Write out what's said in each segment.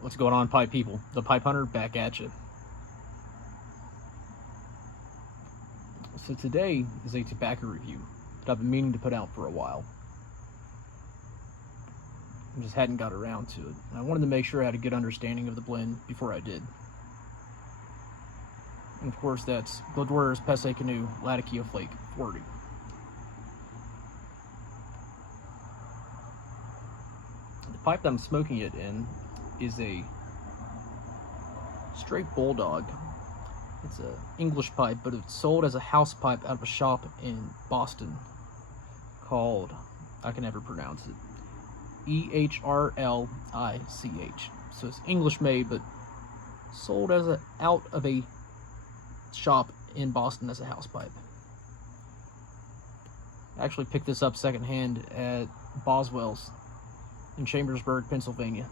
What's going on, pipe people? The Pipe Hunter back at you. So today is a tobacco review that I've been meaning to put out for a while. I just hadn't got around to it. I wanted to make sure I had a good understanding of the blend before I did. And of course that's Gladora's Pesse Canoe Latakia Flake 40. The pipe that I'm smoking it in is a straight bulldog. It's an English pipe, but it's sold as a house pipe out of a shop in Boston called, I can never pronounce it, Ehrlich. So it's English made, but sold as out of a shop in Boston as a house pipe. I actually picked this up secondhand at Boswell's in Chambersburg, Pennsylvania.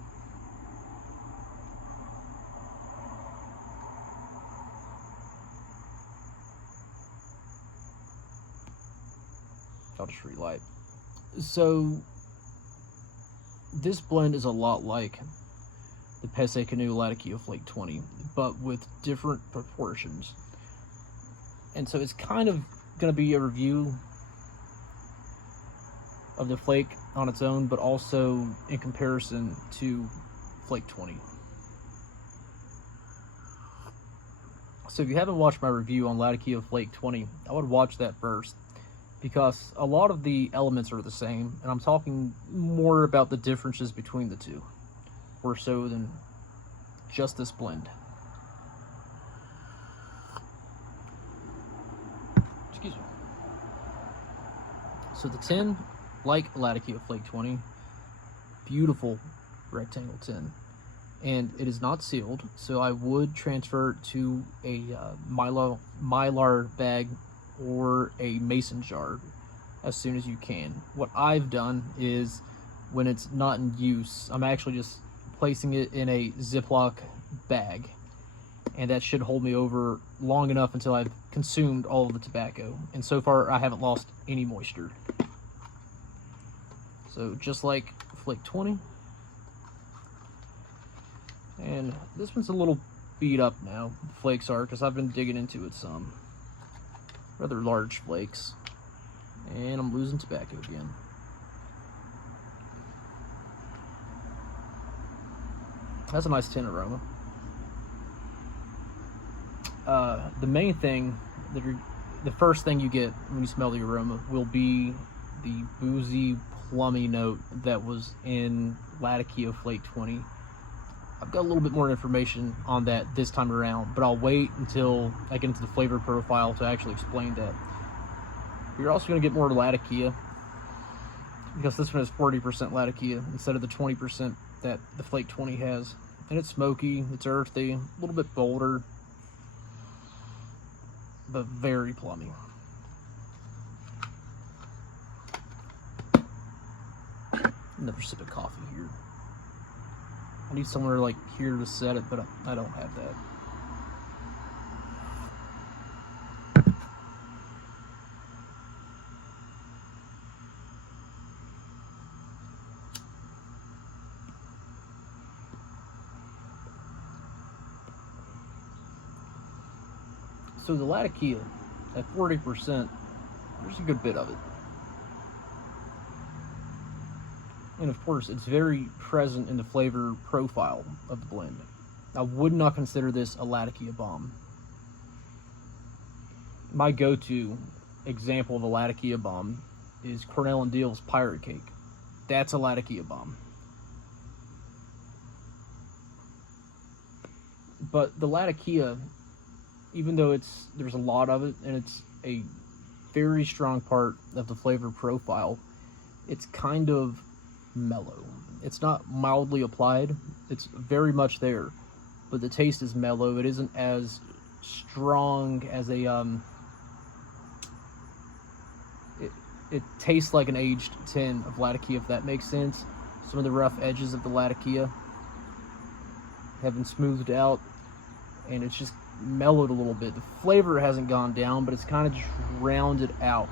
I'll just relight. So this blend is a lot like the Pesse Canoe Latakia Flake 20, but with different proportions. And so it's kind of going to be a review of the flake on its own, but also in comparison to Flake 20. So if you haven't watched my review on Latakia Flake 20, I would watch that first, because a lot of the elements are the same, and I'm talking more about the differences between the two, more so than just this blend. Excuse me. So the tin, like Latakia Flake 20, beautiful rectangle tin, and it is not sealed, so I would transfer it to a mylar bag or a mason jar as soon as you can. What I've done is, when it's not in use, I'm actually just placing it in a Ziploc bag, and that should hold me over long enough until I've consumed all of the tobacco, and so far I haven't lost any moisture. So just like Flake 20, and this one's a little beat up now, the flakes are, because I've been digging into it some. Rather large flakes, and I'm losing tobacco again. That's a nice tin aroma. The main thing, the first thing you get when you smell the aroma will be the boozy, plummy note that was in Latakia Flake 20. I've got a little bit more information on that this time around, but I'll wait until I get into the flavor profile to actually explain that. You're also going to get more Latakia, because this one has 40% Latakia instead of the 20% that the Flake 20 has. And it's smoky, it's earthy, a little bit bolder, but very plummy. Another sip of coffee here. I need somewhere like here to set it, but I don't have that. So the Latakia, at 40%, there's a good bit of it. And of course, it's very present in the flavor profile of the blend. I would not consider this a Latakia bomb. My go-to example of a Latakia bomb is Cornell & Deal's Pirate Cake. That's a Latakia bomb. But the Latakia, even though there's a lot of it and it's a very strong part of the flavor profile, it's kind of mellow. It's not mildly applied, it's very much there, but the taste is mellow. It isn't as strong as a it tastes like an aged tin of Latakia, if that makes sense. Some of the rough edges of the Latakia have been smoothed out, and it's just mellowed a little bit. The flavor hasn't gone down, but it's kind of just rounded out.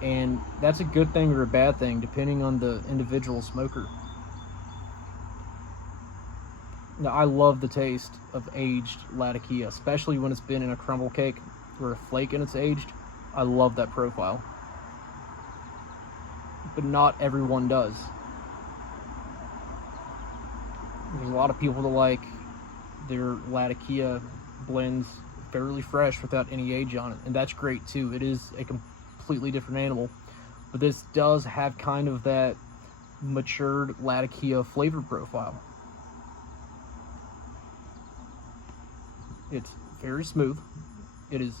And that's a good thing or a bad thing, depending on the individual smoker. Now, I love the taste of aged Latakia, especially when it's been in a crumble cake or a flake and it's aged. I love that profile. But not everyone does. There's a lot of people that like their Latakia blends fairly fresh without any age on it, and that's great too. It is a completely different animal, but this does have kind of that matured Latakia flavor profile. It's very smooth. It is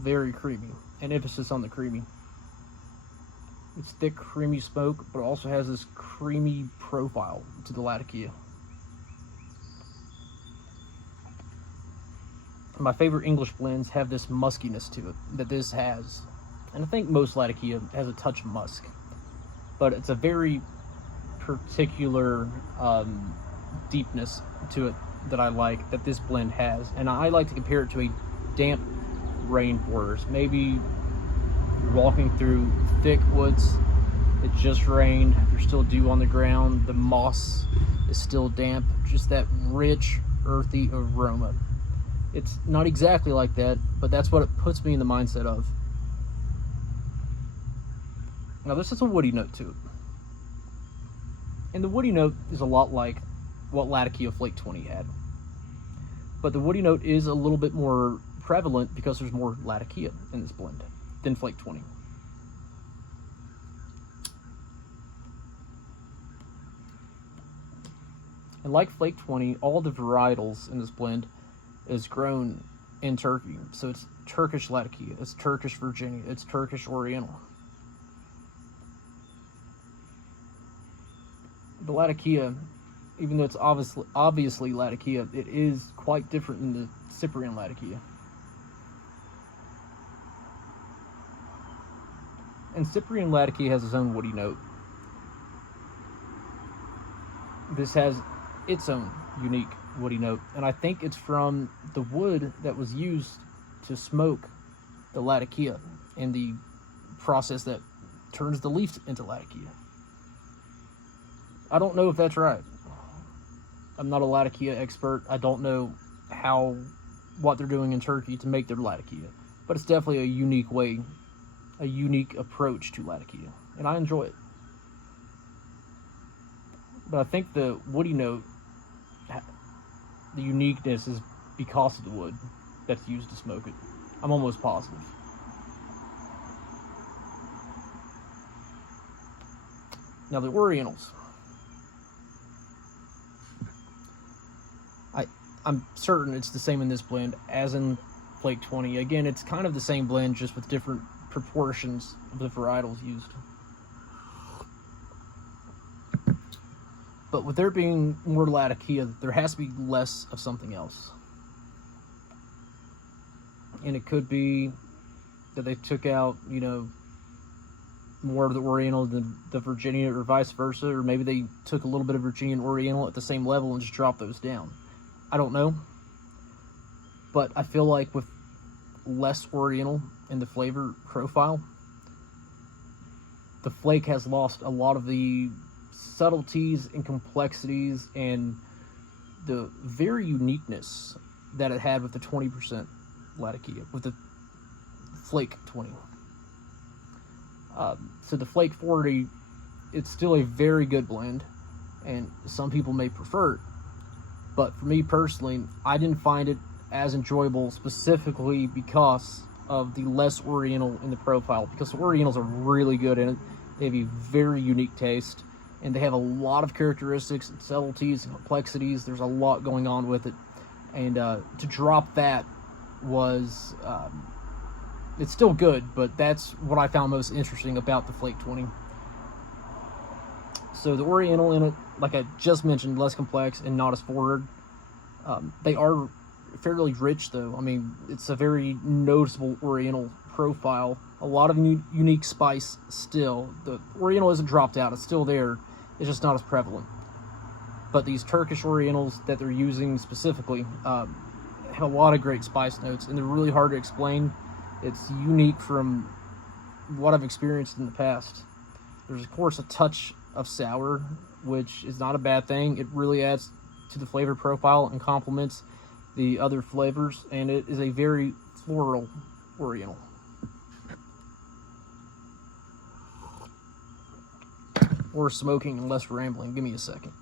very creamy, and emphasis on the creamy. It's thick, creamy smoke, but it also has this creamy profile to the Latakia. My favorite English blends have this muskiness to it that this has. And I think most Latakia has a touch of musk. But it's a very particular deepness to it that I like, that this blend has. And I like to compare it to a damp rainforest. Maybe you're walking through thick woods, it just rained, there's still dew on the ground, the moss is still damp, just that rich, earthy aroma. It's not exactly like that, but that's what it puts me in the mindset of. Now, this has a woody note to it. And the woody note is a lot like what Latakia Flake 20 had. But the woody note is a little bit more prevalent because there's more Latakia in this blend than Flake 20. And like Flake 20, all the varietals in this blend is grown in Turkey. So it's Turkish Latakia, it's Turkish Virginia, it's Turkish Oriental. The Latakia, even though it's obviously Latakia, it is quite different than the Cyprian Latakia. And Cyprian Latakia has its own woody note. This has its own unique woody note, and I think it's from the wood that was used to smoke the Latakia and the process that turns the leaf into Latakia. I don't know if that's right. I'm not a Latakia expert. I don't know what they're doing in Turkey to make their Latakia, but it's definitely a unique way, a unique approach to Latakia, and I enjoy it. But I think the woody note, the uniqueness is because of the wood that's used to smoke it. I'm almost positive. Now, the Orientals. I'm certain it's the same in this blend as in Flake 20. Again, it's kind of the same blend, just with different proportions of the varietals used. But with there being more Latakia, there has to be less of something else. And it could be that they took out, more of the Oriental than the Virginia, or vice versa, or maybe they took a little bit of Virginia and Oriental at the same level and just dropped those down. I don't know. But I feel like with less Oriental in the flavor profile, the Flake has lost a lot of the subtleties and complexities and the very uniqueness that it had with the 20% Latakia, with the Flake 20. So the Flake 40, it's still a very good blend, and some people may prefer it. But for me personally, I didn't find it as enjoyable, specifically because of the less Oriental in the profile, because the Orientals are really good in it. They have a very unique taste, and they have a lot of characteristics and subtleties and complexities. There's a lot going on with it, and to drop that was it's still good, but that's what I found most interesting about the Flake 20. So the Oriental in it, like I just mentioned, less complex and not as forward. They are fairly rich, though. I mean, it's a very noticeable Oriental profile. A lot of unique spice still. The Oriental isn't dropped out. It's still there. It's just not as prevalent. But these Turkish Orientals that they're using specifically have a lot of great spice notes, and they're really hard to explain. It's unique from what I've experienced in the past. There's, of course, a touch of sour, which is not a bad thing. It really adds to the flavor profile and complements the other flavors, and it is a very floral Oriental. More smoking and less rambling. Give me a second,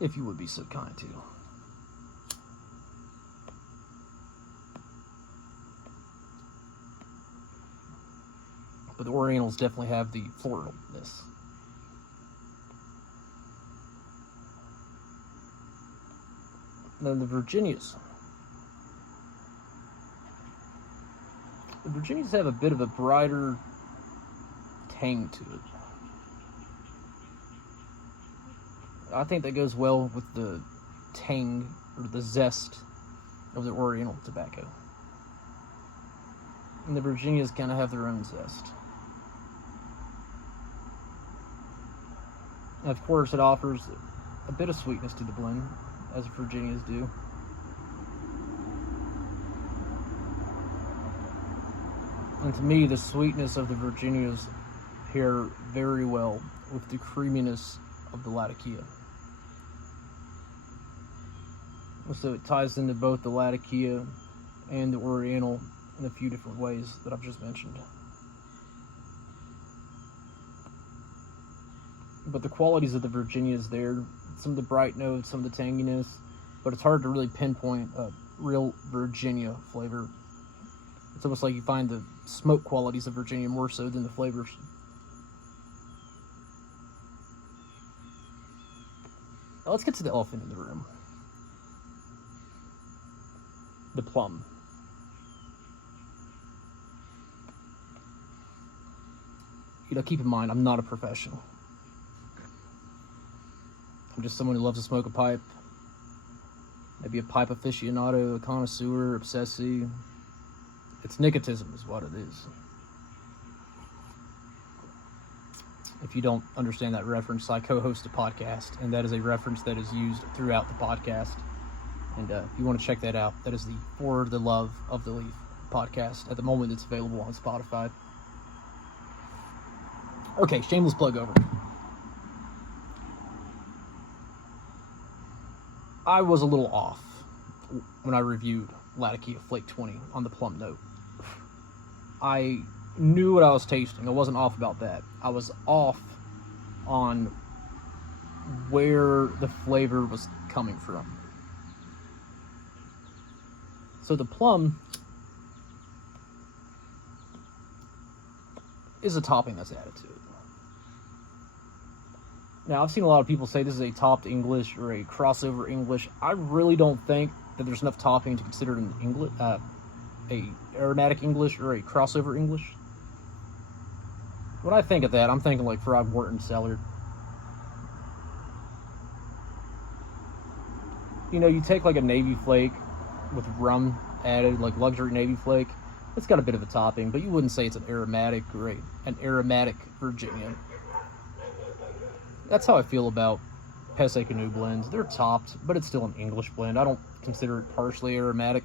if you would be so kind to. But the Orientals definitely have the floralness. And then the Virginias. The Virginias have a bit of a brighter tang to it. I think that goes well with the tang or the zest of the Oriental tobacco. And the Virginias kind of have their own zest. And of course, it offers a bit of sweetness to the blend, as Virginias do. And to me, the sweetness of the Virginias pair very well with the creaminess of the Latakia. So it ties into both the Latakia and the Oriental in a few different ways that I've just mentioned. But the qualities of the Virginia is there. Some of the bright notes, some of the tanginess, but it's hard to really pinpoint a real Virginia flavor. It's almost like you find the smoke qualities of Virginia more so than the flavors. Now let's get to the elephant in the room. The plum. You know, keep in mind, I'm not a professional. I'm just someone who loves to smoke a pipe. Maybe a pipe aficionado, a connoisseur, obsessive. It's nicotism is what it is. If you don't understand that reference, I co-host a podcast, and that is a reference that is used throughout the podcast. And if you want to check that out, that is the For the Love of the Leaf podcast. At the moment, it's available on Spotify. Okay, shameless plug over. I was a little off when I reviewed Latakia Flake 20 on the plum note. I knew what I was tasting. I wasn't off about that. I was off on where the flavor was coming from. So the plum is a topping that's added to it. Now, I've seen a lot of people say this is a topped English or a crossover English. I really don't think that there's enough topping to consider an English, a aromatic English or a crossover English. When I think of that, I'm thinking like fried Wharton Cellar. You know, you take like a Navy Flake with rum added, like luxury Navy Flake. It's got a bit of a topping, but you wouldn't say it's an aromatic or an aromatic Virginia. That's how I feel about Pesse Canoe blends. They're topped, but it's still an English blend. I don't consider it partially aromatic.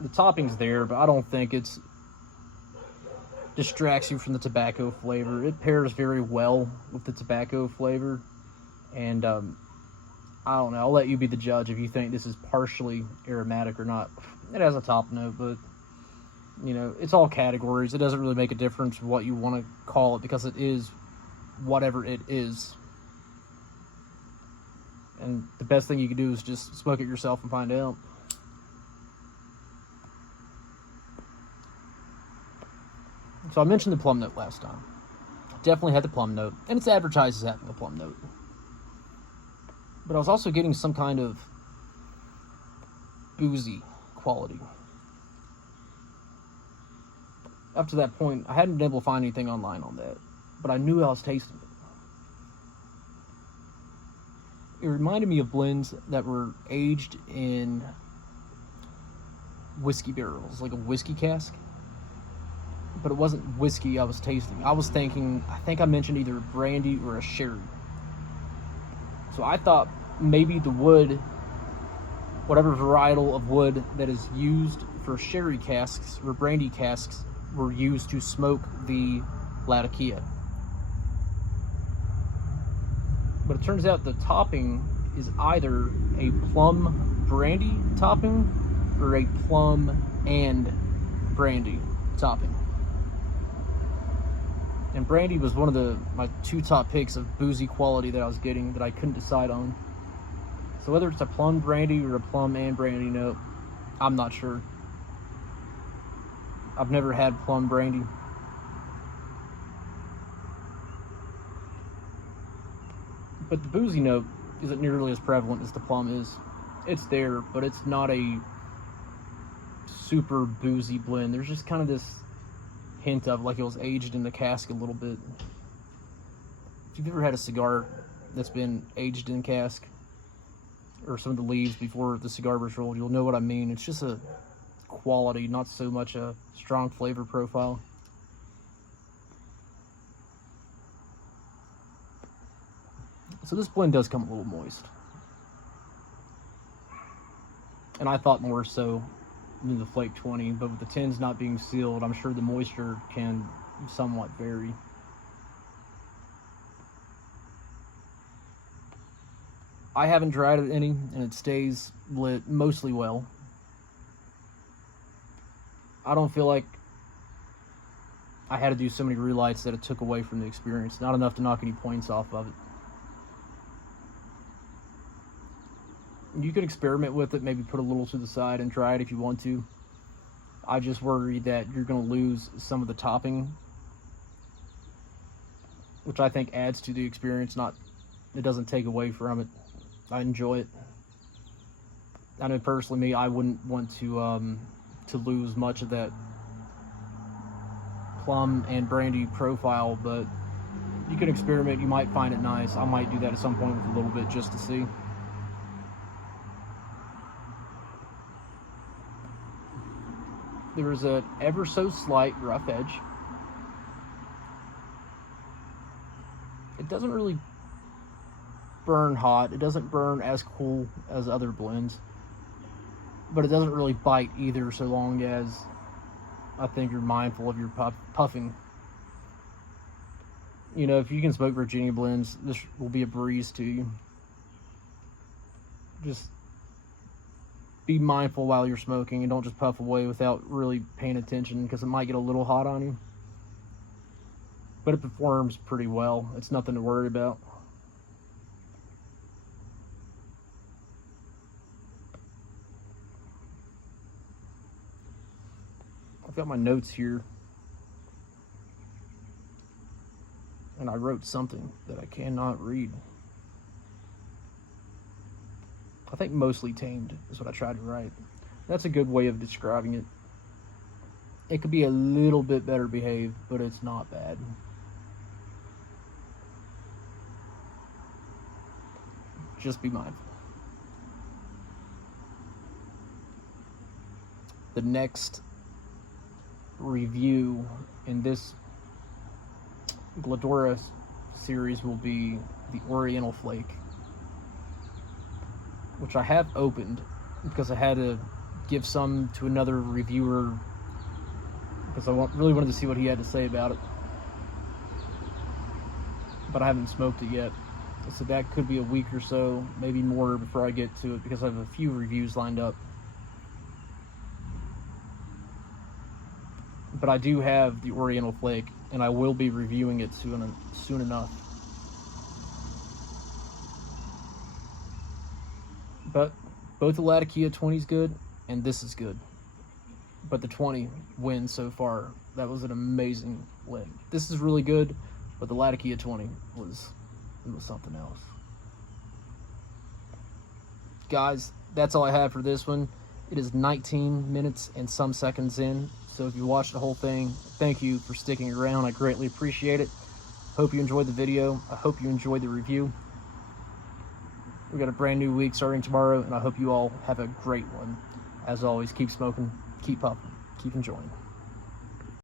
The topping's there, but I don't think it's distracts you from the tobacco flavor. It pairs very well with the tobacco flavor, and I don't know. I'll let you be the judge if you think this is partially aromatic or not. It has a top note, but you know, it's all categories. It doesn't really make a difference what you want to call it because it is whatever it is. And the best thing you can do is just smoke it yourself and find out. So I mentioned the plum note last time. Definitely had the plum note, and it's advertised as having a plum note. But I was also getting some kind of boozy quality. Up to that point, I hadn't been able to find anything online on that, but I knew I was tasting it. It reminded me of blends that were aged in whiskey barrels, like a whiskey cask. But it wasn't whiskey I was tasting. I was thinking, I think I mentioned either a brandy or a sherry. So I thought maybe the wood, whatever varietal of wood that is used for sherry casks or brandy casks, were used to smoke the Latakia. But it turns out the topping is either a plum brandy topping or a plum and brandy topping. And brandy was one of my two top picks of boozy quality that I was getting that I couldn't decide on. So whether it's a plum brandy or a plum and brandy note, I'm not sure. I've never had plum brandy. But the boozy note isn't nearly as prevalent as the plum is. It's there, but it's not a super boozy blend. There's just kind of this hint of like it was aged in the cask a little bit. If you've ever had a cigar that's been aged in cask, or some of the leaves before the cigar was rolled, you'll know what I mean. It's just a quality, not so much a strong flavor profile. So this blend does come a little moist. And I thought more so than the Flake 20, but with the tins not being sealed, I'm sure the moisture can somewhat vary. I haven't dried it any, and it stays lit mostly well. I don't feel like I had to do so many relights that it took away from the experience. Not enough to knock any points off of it. You could experiment with it, maybe put a little to the side and try it if you want to. I just worry that you're going to lose some of the topping, which I think adds to the experience. It doesn't take away from it. I enjoy it. I know personally, me, I wouldn't want to lose much of that plum and brandy profile, but you can experiment. You might find it nice. I might do that at some point with a little bit just to see. There's an ever so slight rough edge. It doesn't really burn hot. It doesn't burn as cool as other blends, but it doesn't really bite either, so long as I think you're mindful of your puffing. You know, if you can smoke Virginia blends, this will be a breeze to you. Just be mindful while you're smoking and don't just puff away without really paying attention, because it might get a little hot on you. But it performs pretty well. It's nothing to worry about. I've got my notes here, and I wrote something that I cannot read. I think mostly tamed is what I tried to write. That's a good way of describing it. It could be a little bit better behaved, but it's not bad. Just be mindful. The next review in this Gladora series will be the Oriental Flake, which I have opened because I had to give some to another reviewer because I really wanted to see what he had to say about it. But I haven't smoked it yet. So that could be a week or so, maybe more, before I get to it, because I have a few reviews lined up. But I do have the Oriental Flake, and I will be reviewing it soon enough. But both the Latakia 20 is good, and this is good. But the 20 wins so far. That was an amazing win. This is really good, but the Latakia 20 was something else. Guys, that's all I have for this one. It is 19 minutes and some seconds in. So if you watched the whole thing, thank you for sticking around. I greatly appreciate it. Hope you enjoyed the video. I hope you enjoyed the review. We got a brand new week starting tomorrow, and I hope you all have a great one. As always, keep smoking, keep puffing, keep enjoying.